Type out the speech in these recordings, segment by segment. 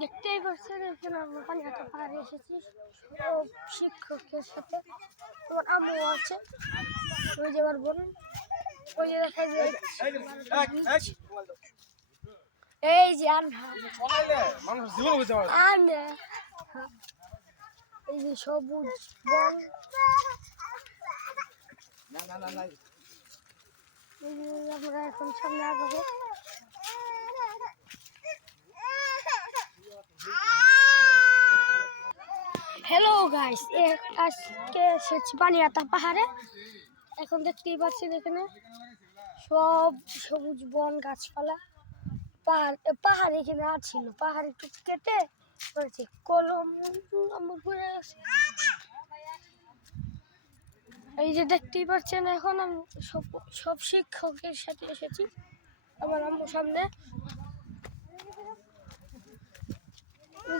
দেখতেই পাচ্ছেন এখানে আমরা পানিহাটা পাহাড়ে এসেছি সব শিক্ষকের সাথে। আমার আম্মু আছে, ওই যে আমার বোন, ওই যে দেখা যায় এই যে এই যে সবুজ বন, আমরা এখন সামনে আগাবো। হ্যালো গাইস, আজকে এসেছি পানিহাটা পাহাড়ে। এখন দেখতেই পাচ্ছেন এখানে সব সবুজ বন, গাছপালা। পাহাড় এখানে ছিল, পাহাড় একটু কেটে করেছে কলম ঘুরে গেছে। এই যে দেখতেই পাচ্ছেন এখন আমি সব শিক্ষকের সাথে এসেছি আমার আম্মুর সামনে।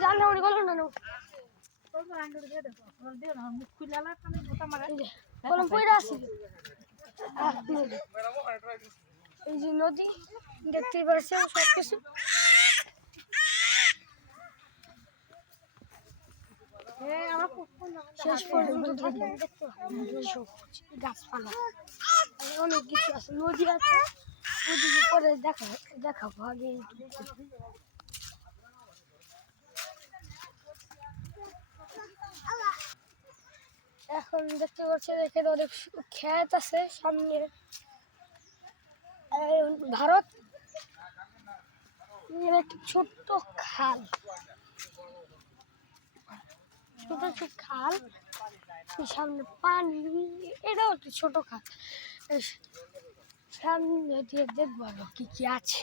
জানলে উনি বলুন না কলম পয়রা আছে। এই যে নদী দেখতেই পাচ্ছেন সবকিছু। শেষ পর্যন্ত গাছপালা অনেক কিছু আছে, নদী আছে, নদীর উপরে দেখাবো আগে। এখন দেখতে পাচ্ছেন এখানে অনেক ক্ষেত আছে সামনে। ভারত একটি ছোট্ট খাল, ছোট ছোট খাল, সামনে পানি, এটাও একটি ছোট খাল। সামনে দিয়ে দেখবো কি কি আছে।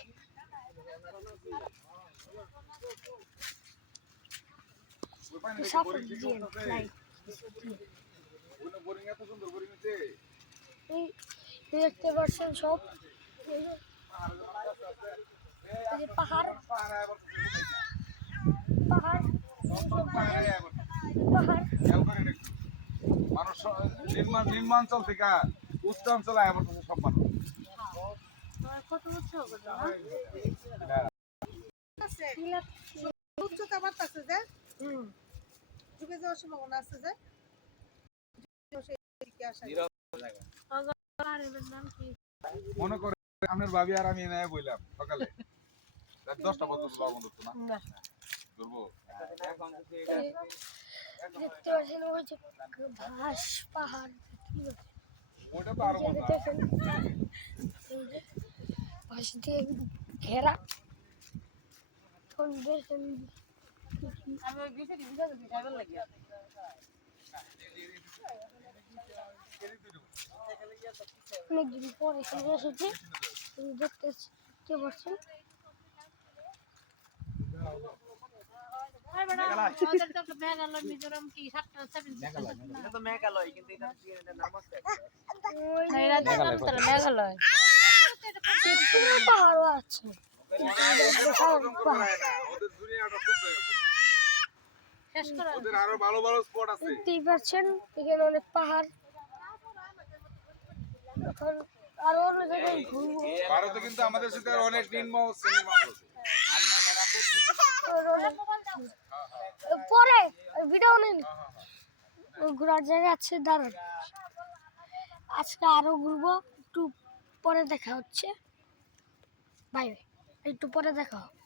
দেখতে পাচ্ছেন সব পাহাড় পাহাড় পাহাড়। মানুষ নিম্নাঞ্চল থেকে উচ্চাঞ্চলে আবার সব মানুষ উচ্চতা বাড়তেছে যে ডুবে যাওয়ার সম্ভাবনা আছে যে মনে করে আপনার ভাবি আর আমি এনে বললাম সকালে 10টা পর্যন্ত লবণ ধরতো না ধরবো। দেখতে পাচ্ছেন ওই যে ঘাস পাহাড়, ওটা তো আরো মজা। দেখেন ঘাস দিয়ে ঘেরা। দেখেন অনেকদিন পরে এখানে এসেছি, দেখতে পাচ্ছেন। পাহাড়ও আছে, দেখতেই পাচ্ছেন এখানে অনেক পাহাড়। এখন আরো অন্য জায়গায় ঘুরবো। ভারতে কিন্তু আমাদের সাথে অনেক নিম্ন সিনেমা আছে। পরে ভিডিও নেই, ঘোরার জায়গা আছে, দাঁড়ান আজকে আরো ঘুরবো। একটু পরে দেখা হচ্ছে, বাই বাই, একটু পরে দেখা হবে।